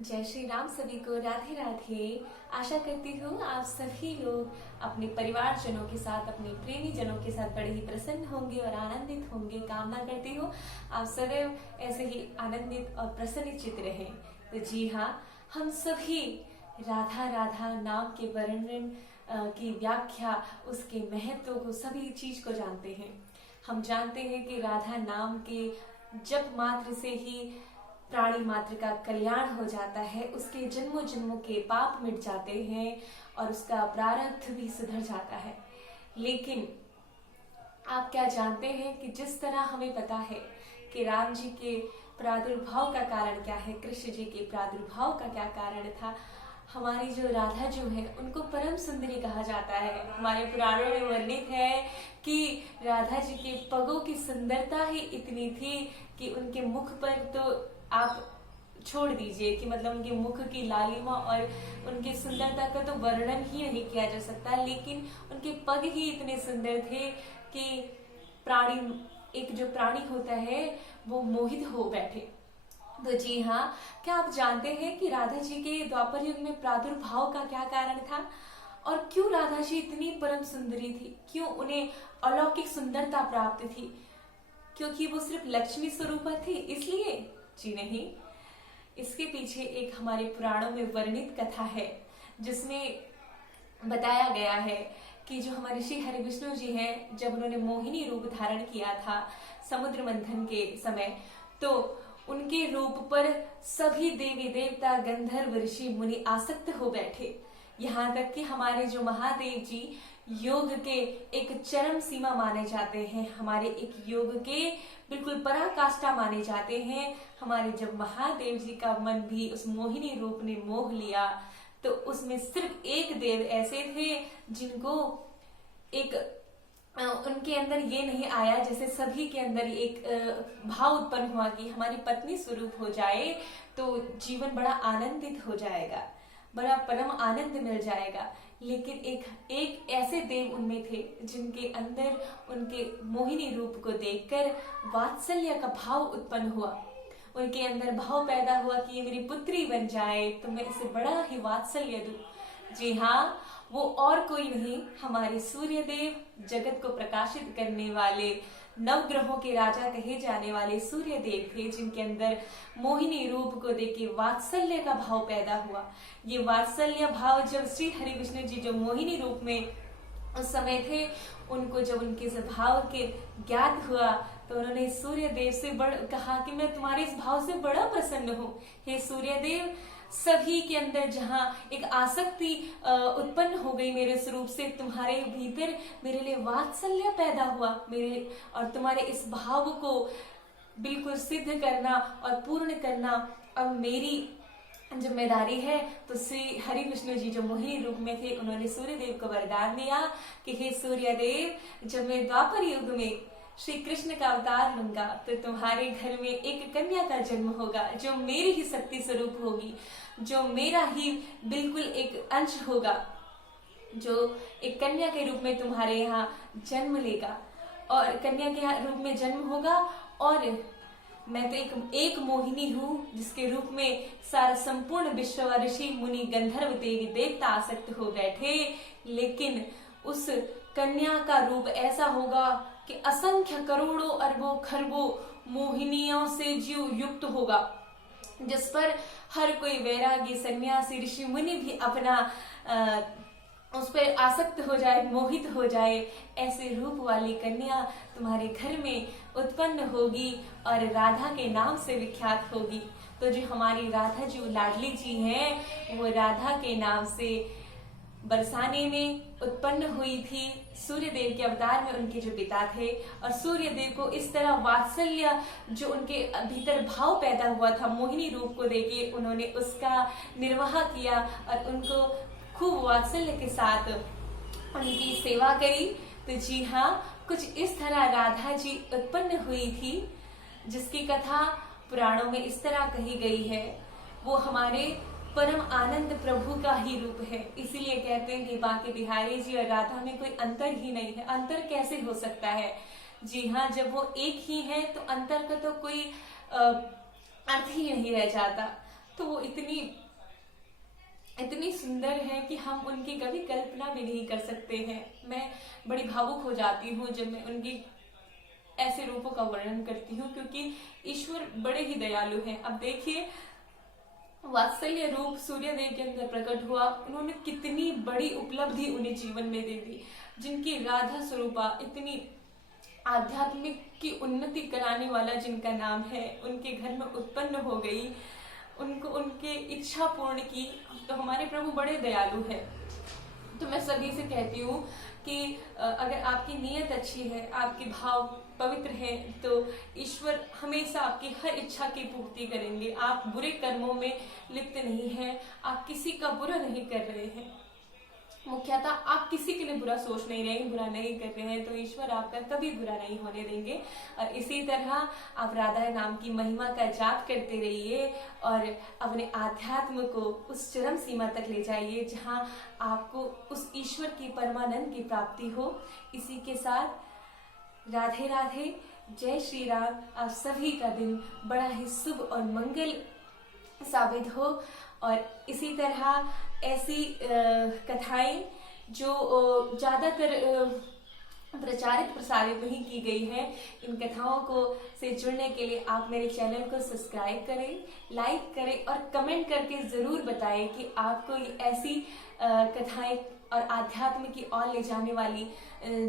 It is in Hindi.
जय श्री राम। सभी को राधे राधे। आशा करती हूँ आप सभी लोग अपने परिवारजनों के साथ, अपने प्रेमी जनों के साथ बड़े ही प्रसन्न होंगे और आनंदित होंगे। कामना करती हूँ आप सदैव ऐसे ही आनंदित और प्रसन्नचित्त रहें। तो जी हाँ, हम सभी राधा राधा नाम के वर्णन की व्याख्या, उसके महत्व को, सभी चीज को जानते हैं। हम जानते हैं कि राधा नाम के जप मात्र से ही प्राणी मात्र का कल्याण हो जाता है, उसके जन्मों जन्मों के पाप मिट जाते हैं और उसका प्रारब्ध भी सुधर जाता है। लेकिन आप क्या जानते हैं कि जिस तरह हमें पता है कि राम जी के प्रादुर्भाव का कारण क्या है, कृष्ण जी के प्रादुर्भाव का क्या कारण था, हमारी जो राधा जो है उनको परम सुंदरी कहा जाता है। हमारे पुराणों में वर्णित है कि राधा जी के पगों की सुंदरता ही इतनी थी कि उनके मुख पर तो आप छोड़ दीजिए कि मतलब उनके मुख की लालिमा और उनकी सुंदरता का तो वर्णन ही नहीं किया जा सकता, लेकिन उनके पग ही इतने सुंदर थे कि एक जो प्राणी होता है वो मोहित हो बैठे। तो जी हाँ, क्या आप जानते हैं कि राधा जी के द्वापर युग में प्रादुर्भाव का क्या कारण था और क्यों राधा जी इतनी परम सुंदरी थी, क्यों उन्हें अलौकिक सुंदरता प्राप्त थी? क्योंकि वो सिर्फ लक्ष्मी स्वरूपा थी इसलिए? जी नहीं, इसके पीछे एक हमारे पुराणों में वर्णित कथा है जिसमें बताया गया है कि जो हमारे ऋषि हरिविष्णु जी हैं, जब उन्होंने मोहिनी रूप धारण किया था समुद्र मंथन के समय, तो उनके रूप पर सभी देवी देवता, गंधर्व, ऋषि मुनि आसक्त हो बैठे। यहाँ तक कि हमारे जो महादेव जी योग के एक चरम सीमा माने जाते हैं, हमारे एक योग के बिल्कुल पराकाष्ठा माने जाते हैं। हमारे जब महादेव जी का मन भी उस मोहिनी रूप ने मोह लिया, तो उसमें सिर्फ एक देव ऐसे थे जिनको एक उनके अंदर ये नहीं आया, जैसे सभी के अंदर एक भाव उत्पन्न हुआ कि हमारी पत्नी स्वरूप हो जाए तो जीवन बड़ा आनंदित हो जाएगा, बड़ा परम आनंद मिल जाएगा। लेकिन एक ऐसे देव उनमें थे जिनके अंदर उनके मोहिनी रूप को देखकर वात्सल्य का भाव उत्पन्न हुआ। उनके अंदर भाव पैदा हुआ कि ये मेरी पुत्री बन जाए तो मैं इसे बड़ा ही वात्सल्य दूं। जी हाँ, वो और कोई नहीं, हमारे सूर्य देव, जगत को प्रकाशित करने वाले, नवग्रहों के राजा कहे जाने वाले सूर्य देव थे, जिनके अंदर मोहिनी रूप को देख के वात्सल्य का भाव पैदा हुआ। ये वात्सल्य भाव जब श्री हरिविष्णु जी जो मोहिनी रूप में उस समय थे, उनको जब उनके इस भाव के ज्ञात हुआ तो उन्होंने सूर्य देव से कहा कि मैं तुम्हारे इस भाव से बड़ा प्रसन्न हूँ। हे सूर्य देव, सभी के अंदर जहाँ एक आसक्ति उत्पन्न हो गई मेरे स्वरूप से, तुम्हारे भीतर मेरे लिए वात्सल्य पैदा हुआ मेरे, और तुम्हारे इस भाव को बिल्कुल सिद्ध करना और पूर्ण करना अब मेरी जिम्मेदारी है। तो श्री हरि विष्णु जी जो मोहिनी रूप में थे, उन्होंने सूर्य देव को वरदान दिया कि हे सूर्य देव, जब मैं द्वापर युग में श्री कृष्ण का अवतार लूंगा तो तुम्हारे घर में एक कन्या का जन्म होगा जो मेरी ही शक्ति स्वरूप होगी, जो मेरा ही बिल्कुल एक अंश होगा, जो एक कन्या के रूप में तुम्हारे यहाँ जन्म लेगा और कन्या के रूप में जन्म होगा। और मैं तो एक मोहिनी हूँ जिसके रूप में सारा संपूर्ण विश्व, ऋषि मुनि, गंधर्व, देवी देवता आसक्त हो बैठे। लेकिन उस कन्या का रूप ऐसा होगा कि असंख्य करोड़ों अरबों खरबों मोहिनियों से जीव युक्त होगा, जिस पर हर कोई वैरागी, सन्यासी, ऋषि मुनि भी अपना उस पर आसक्त हो जाए, मोहित हो जाए। ऐसे रूप वाली कन्या तुम्हारे घर में उत्पन्न होगी और राधा के नाम से विख्यात होगी। तो जो हमारी राधा जी लाडली जी हैं, वो राधा के नाम से बरसाने में उत्पन्न हुई थी। सूर्य देव के अवतार में उनके जो पिता थे, और सूर्य देव को इस तरह वात्सल्य जो उनके भीतर भाव पैदा हुआ था मोहिनी रूप को देके, उन्होंने उसका निर्वाह किया और उनको खूब वात्सल्य के साथ उनकी सेवा करी। तो जी हाँ, कुछ इस तरह राधा जी उत्पन्न हुई थी, जिसकी कथा पुराणों में इस तरह कही गई है। वो हमारे परम आनंद प्रभु का ही रूप है। इसीलिए कहते हैं कि बांके बिहारी जी और राधा में कोई अंतर ही नहीं है। अंतर कैसे हो सकता है? जी हाँ, जब वो एक ही है तो अंतर का तो कोई अर्थ ही नहीं रह जाता। तो वो इतनी सुंदर है कि हम उनकी कभी कल्पना भी नहीं कर सकते हैं। मैं बड़ी भावुक हो जाती हूँ जब मैं उनकी ऐसे रूपों का वर्णन करती हूँ, क्योंकि ईश्वर बड़े ही दयालु हैं। अब देखिए, वात्सल्य रूप सूर्यदेव के अंदर प्रकट हुआ, उन्होंने कितनी बड़ी उपलब्धि उन्हें जीवन में दे दी। जिनकी राधा स्वरूपा इतनी आध्यात्मिक की उन्नति कराने वाला जिनका नाम है, उनके घर में उत्पन्न हो गई, उनको उनके इच्छा पूर्ण की, तो हमारे प्रभु बड़े दयालु है। तो मैं सभी से कहती हूँ कि अगर आपकी नीयत अच्छी है, आपके भाव पवित्र हैं, तो ईश्वर हमेशा आपकी हर इच्छा की पूर्ति करेंगे। आप बुरे कर्मों में लिप्त नहीं हैं, आप किसी का बुरा नहीं कर रहे हैं, मुख्यतः आप किसी के लिए बुरा सोच नहीं रहे, बुरा नहीं कर रहे हैं, तो ईश्वर आपका कभी बुरा नहीं होने देंगे। और इसी तरह आप राधा नाम की महिमा का जाप करते रहिए और अपने आध्यात्म को उस चरम सीमा तक ले जाइए जहां आपको उस ईश्वर की परमानंद की प्राप्ति हो। इसी के साथ राधे राधे, जय श्री राम। आप सभी का दिन बड़ा ही शुभ और मंगल साबित हो। और इसी तरह ऐसी कथाएं जो ज्यादातर प्रचारित प्रसारित नहीं की गई है, इन कथाओं को से जुड़ने के लिए आप मेरे चैनल को सब्सक्राइब करें, लाइक करें और कमेंट करके जरूर बताएं कि आपको ये ऐसी कथाएं और आध्यात्म की ओर ले जाने वाली जो